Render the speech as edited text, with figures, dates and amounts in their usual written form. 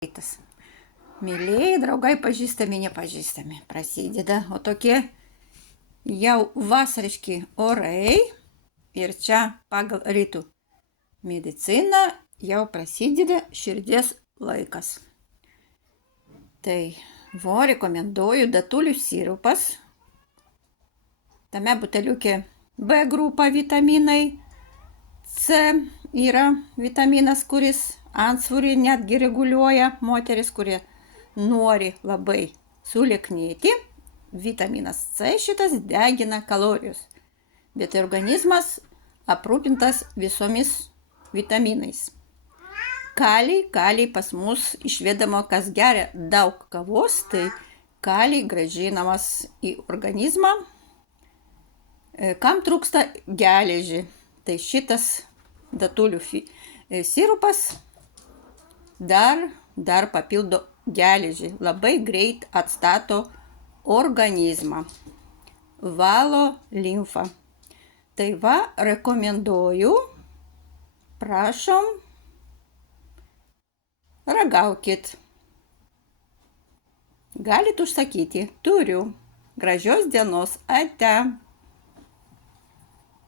Rytas. Mylėjai, draugai, pažįstami, nepažįstami. Prasideda o tokie jau vasariški orai. Ir čia pagal rytų mediciną jau prasideda širdies laikas. Tai rekomenduoju datulių sirupas. Tame buteliuke B grupa vitaminai. C yra vitaminas, kuris antsvorį netgi reguliuoja moteris, kurie nori labai sulieknėti. Vitaminas C šitas degina kalorijus, bet organizmas aprūpintas visomis vitaminais. Kaliai pas mus išvedama, kas geria daug kavos, tai kaliai grąžinamas į organizmą. Kam trūksta geležį, tai šitas datulių sirupas dar papildo geležį, labai greit atstato organizmą, valo limfą. Tai rekomenduoju, prašom, ragaukit. Galit užsakyti, turiu. Gražios dienos, ate.